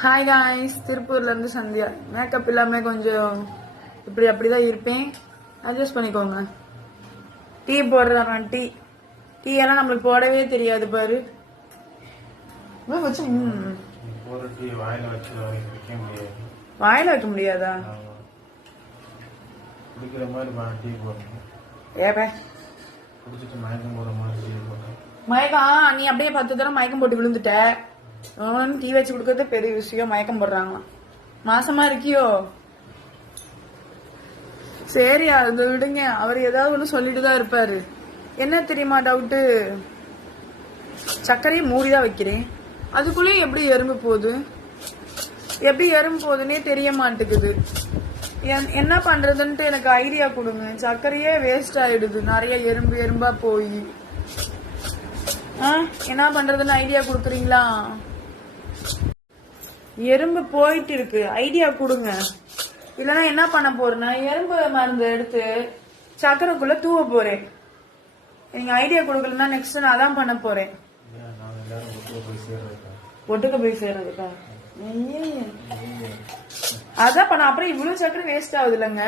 Hi guys, திருப்பூர்ல இருந்து Sandhya. Makeup இல்லாம கொஞ்சம் இப்படி அப்படிதான் இருப்பேன், அட்ஜஸ்ட் பண்ணிக்கோங்க. டீ போடுறான். டீ எல்லாம் நம்மளுக்கு போடவே தெரியாது பாரு. வாயில வைக்க முடியாதா? மயக்கம் நீ அப்படியே 10 தடவை மயக்கம் போட்டு விழுந்துட்ட. டீ வச்சு கொடுக்கறது பெரிய விஷயம். மயக்கம் போடுறாங்களாம். மாசமா இருக்கியோ? சரி, அது விடுங்க. அவர் ஏதாவது ஒண்ணு சொல்லிட்டு தான் இருப்பாரு. என்ன தெரியுமா டவுட்டு? சர்க்கரையை மூடிதான் வைக்கிறேன், அதுக்குள்ளேயும் எப்படி எறும்பு போகுதுன்னே தெரிய மாட்டேங்குது. என்ன பண்றதுன்ட்டு எனக்கு ஐடியா கொடுங்க. சர்க்கரையே வேஸ்ட் ஆயிடுது, நிறைய எறும்பா போய். என்ன பண்றதுன்னு ஐடியா கொடுக்குறீங்களா? எறும்பு போயிட்டு இருக்கு, ஐடியா கொடுங்க. இல்லைன்னா என்ன பண்ண போறேன்னா எறும்பு மருந்து எடுத்து சக்கரைக்குள்ள தூவ போறேன். நீங்க ஐடியா கொடுக்கலன்னா நெக்ஸ்ட் நான் அதான் பண்ண போறேன். ஒட்டுக்க போய் சேர்றதுக்கா? அதான் பண்ண. அப்புறம் இவ்வளவு சக்கரை வேஸ்ட் ஆகுது இல்லைங்க.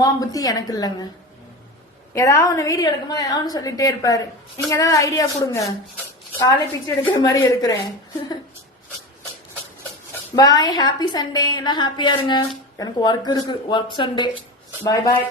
உன் புத்தி எனக்கு இல்லைங்க. ஏதாவது ஒண்ணு வீடியோ எடுக்கும்போது ஏதாவது சொல்லிட்டே இருப்பாரு. நீங்க ஏதாவது ஐடியா கொடுங்க. காலை பிக்சர் எடுக்கிற மாதிரி இருக்கிறேன். பாய், ஹாப்பி சண்டே. எல்லாம் ஹாப்பியா இருங்க. எனக்கு ஒர்க் இருக்கு, ஒர்க் சண்டே. பாய் பாய்.